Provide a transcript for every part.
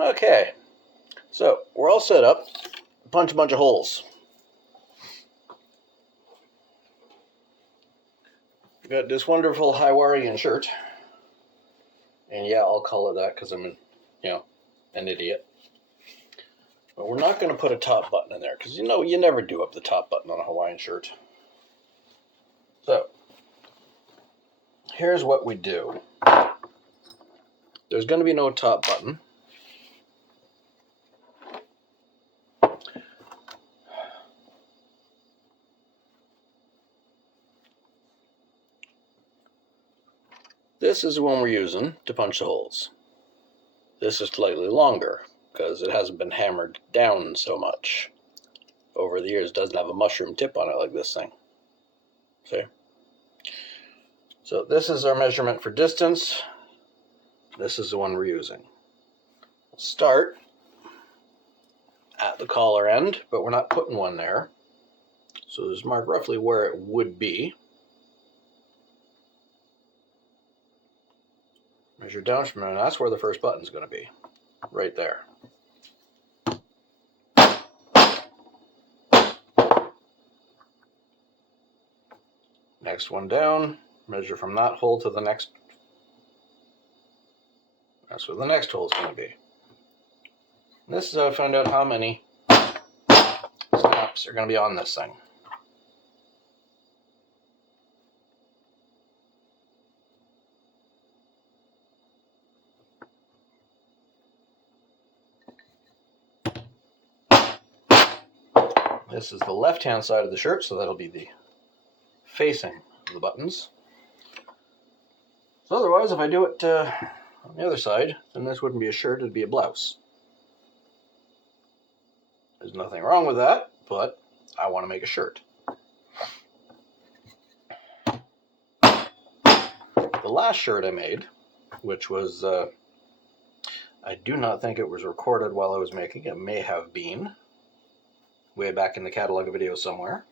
Okay, so we're all set up. Punch a bunch of holes. We've got this wonderful Hawaiian shirt. And yeah, I'll call it that because I'm an idiot. But we're not going to put a top button in there because you never do up the top button on a Hawaiian shirt. So, here's what we do. There's going to be no top button. This is the one we're using to punch the holes. This is slightly longer because it hasn't been hammered down so much over the years. It doesn't have a mushroom tip on it like this thing. See? So this is our measurement for distance. This is the one we're using. We'll start at the collar end, but we're not putting one there. So just mark roughly where it would be. Measure down from there, and that's where the first button's going to be. Right there. Next one down, measure from that hole to the next. That's where the next hole is going to be. And this is how I found out how many snaps are going to be on this thing. This is the left-hand side of the shirt, so that'll be the facing of the buttons. So otherwise, if I do it on the other side, then this wouldn't be a shirt, it'd be a blouse. There's nothing wrong with that, but I want to make a shirt. The last shirt I made, which was, I do not think it was recorded while I was making it, may have been, way back in the catalog of videos somewhere.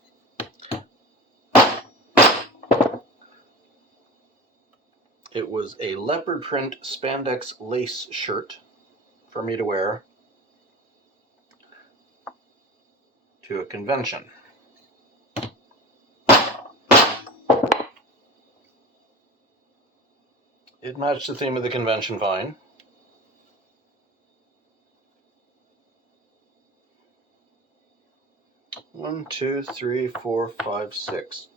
It was a leopard print spandex lace shirt for me to wear to a convention. It matched the theme of the convention fine. One, two, three, four, five, six.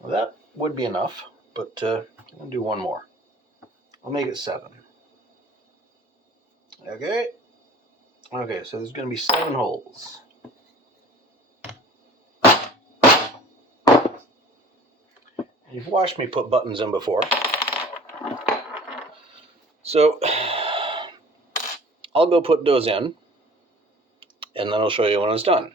Well, that would be enough, but I'm going to do one more. I'll make it 7. Okay. Okay, so there's going to be 7 holes. You've watched me put buttons in before. So I'll go put those in, and then I'll show you when it's done.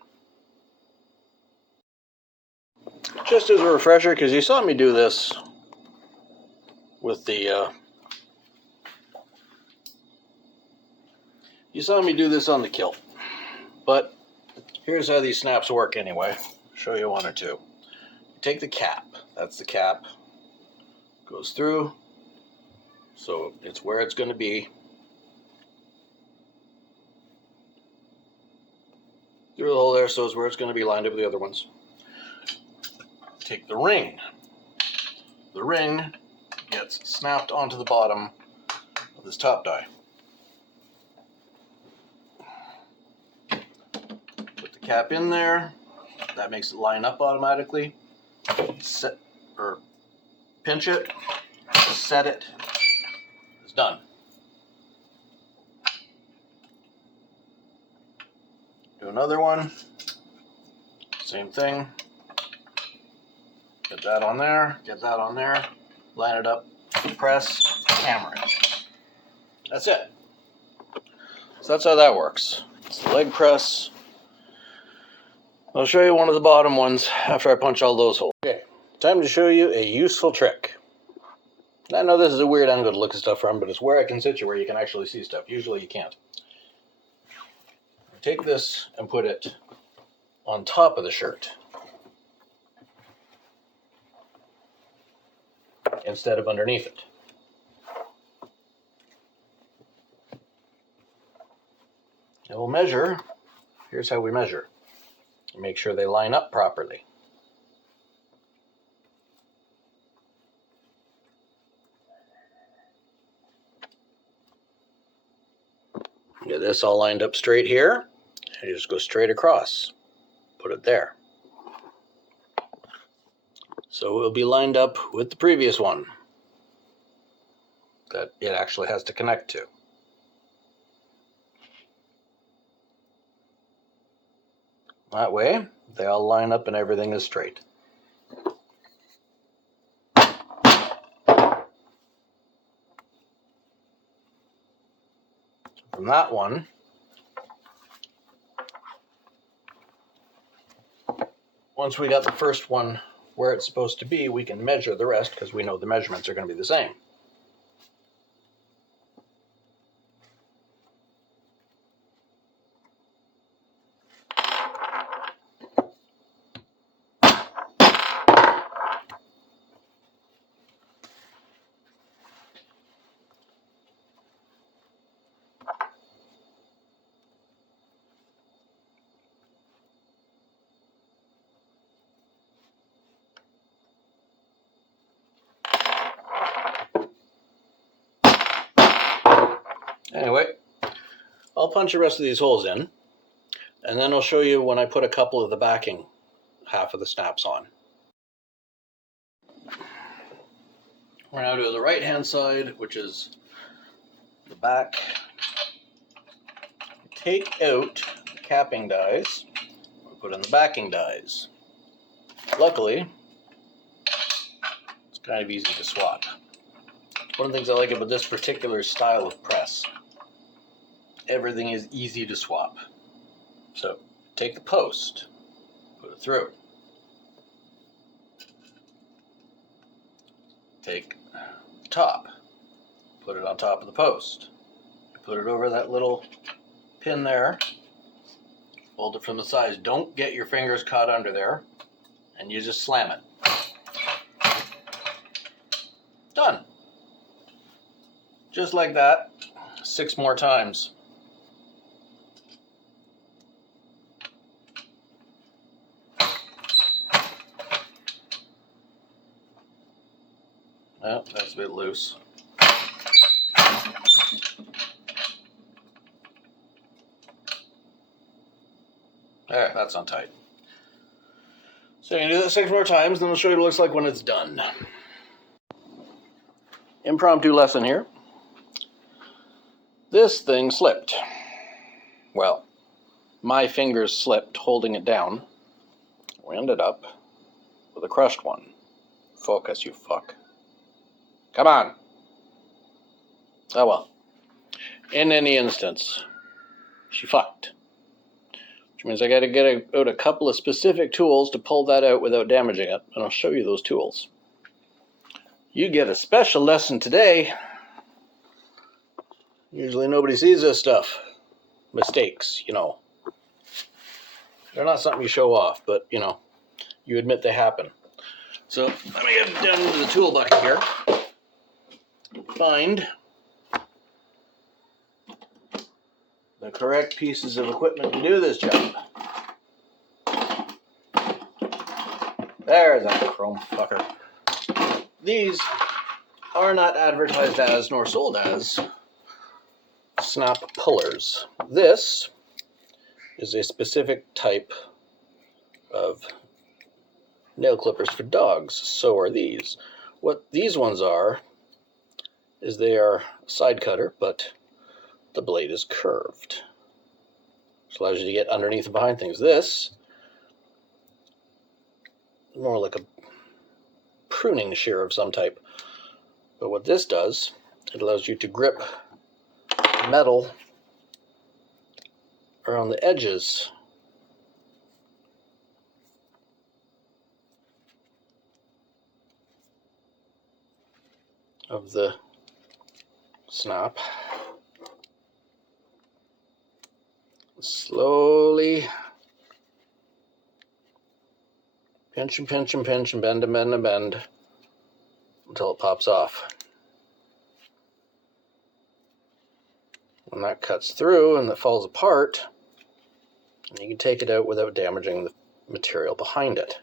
Just as a refresher, because you saw me do this with the you saw me do this on the kilt, but here's how these snaps work anyway. I'll show you one or two. You take the cap, that's the cap, goes through, so it's where it's going to be. Through the hole there, so it's where it's going to be lined up with the other ones. Take the ring. The ring gets snapped onto the bottom of this top die. Put the cap in there. That makes it line up automatically. Set or pinch it, set it. It's done. Do another one. Same thing. Get that on there, line it up, press, hammer it. That's it. So that's how that works. It's the leg press. I'll show you one of the bottom ones after I punch all those holes. Okay, time to show you a useful trick. I know this is a weird angle to look at stuff from, but it's where I can sit you where you can actually see stuff. Usually you can't. Take this and put it on top of the shirt instead of underneath it. And we'll measure. Here's how we measure. Make sure they line up properly. Get this all lined up straight here. And you just go straight across. Put it there. So it will be lined up with the previous one that it actually has to connect to. That way, they all line up and everything is straight. From that one, once we got the first one where it's supposed to be, we can measure the rest because we know the measurements are going to be the same. Anyway, I'll punch the rest of these holes in, and then I'll show you when I put a couple of the backing half of the snaps on. We're now doing the right hand side, which is the back. Take out the capping dies, put in the backing dies. Luckily, it's kind of easy to swap. One of the things I like about this particular style of press, everything is easy to swap. So take the post, put it through. Take the top, put it on top of the post. Put it over that little pin there. Hold it from the sides. Don't get your fingers caught under there. And you just slam it. Done. Just like that, 6 more times. Well, that's a bit loose. There, that's not tight. So you can do that 6 more times, then I'll show you what it looks like when it's done. Impromptu lesson here. This thing slipped. Well, my fingers slipped holding it down. We ended up with a crushed one. Focus, you fuck. Come on. Oh well. In any instance, she fucked. Which means I got to get out a couple of specific tools to pull that out without damaging it, and I'll show you those tools. You get a special lesson today. Usually nobody sees this stuff. Mistakes, you know. They're not something you show off, but, you know, you admit they happen. So let me get down into the tool bucket here. Find the correct pieces of equipment to do this job. There's that chrome fucker. These are not advertised as nor sold as snap pullers. This is a specific type of nail clippers for dogs. So are these. What these ones are is they are side cutter, but the blade is curved. Which allows you to get underneath and behind things. This is more like a pruning shear of some type. But what this does, it allows you to grip metal around the edges of the snap. Slowly pinch and pinch and pinch and bend and bend and bend until it pops off. When that cuts through and that falls apart, you can take it out without damaging the material behind it.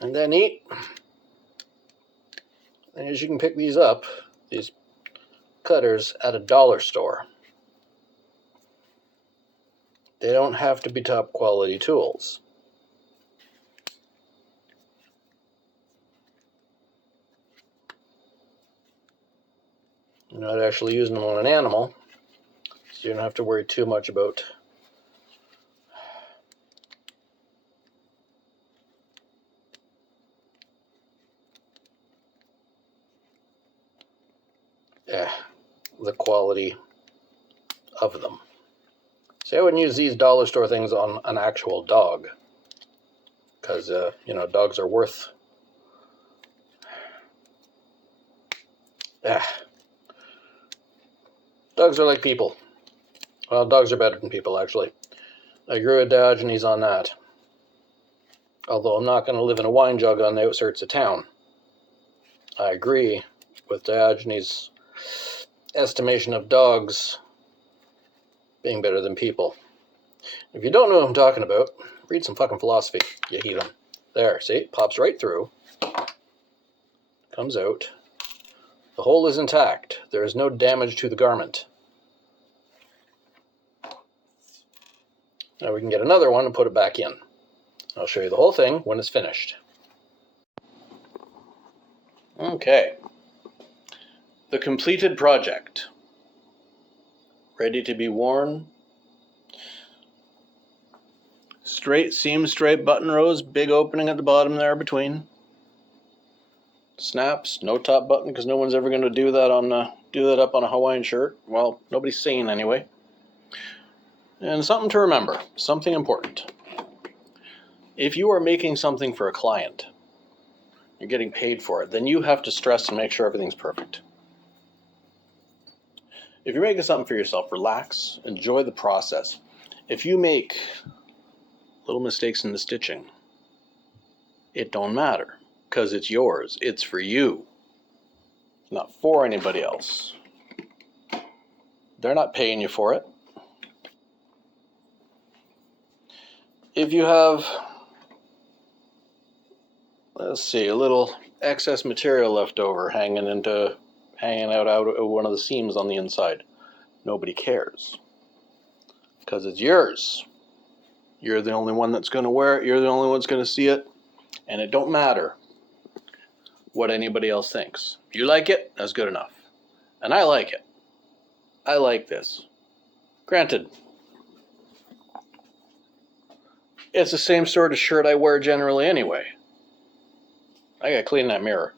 And then as you can pick these up, these cutters at a dollar store. They don't have to be top quality tools. You're not actually using them on an animal, so you don't have to worry too much about the quality of them. See, I wouldn't use these dollar store things on an actual dog, because dogs are worth dogs are like people. Well, dogs are better than people, actually. I grew a Diogenes on that. Although I'm not going to live in a wine jug on the outskirts of town. I agree with Diogenes' estimation of dogs being better than people. If you don't know what I'm talking about, read some fucking philosophy, you heathen. There, see? Pops right through. Comes out. The hole is intact. There is no damage to the garment. Now we can get another one and put it back in. I'll show you the whole thing when it's finished. Okay. The completed project. Ready to be worn. Straight seam, straight button rows, big opening at the bottom there between. Snaps, no top button because no one's ever going to do that up on a Hawaiian shirt. Well, nobody's seen anyway. And something to remember, something important. If you are making something for a client, you're getting paid for it, then you have to stress and make sure everything's perfect. If you're making something for yourself, relax, enjoy the process. If you make little mistakes in the stitching, it don't matter, because it's yours. It's for you. It's not for anybody else. They're not paying you for it. If you have, let's see, a little excess material left over hanging out of one of the seams on the inside, nobody cares, because it's yours. You're the only one that's going to wear it. You're the only one that's going to see it. And it don't matter what anybody else thinks. You like it, that's good enough. And I like it. I like this. Granted, it's the same sort of shirt I wear generally anyway. I gotta clean that mirror.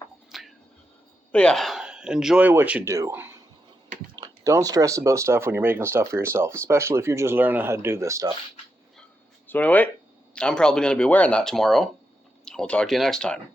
But yeah, enjoy what you do. Don't stress about stuff when you're making stuff for yourself, especially if you're just learning how to do this stuff. So anyway, I'm probably going to be wearing that tomorrow. We'll talk to you next time.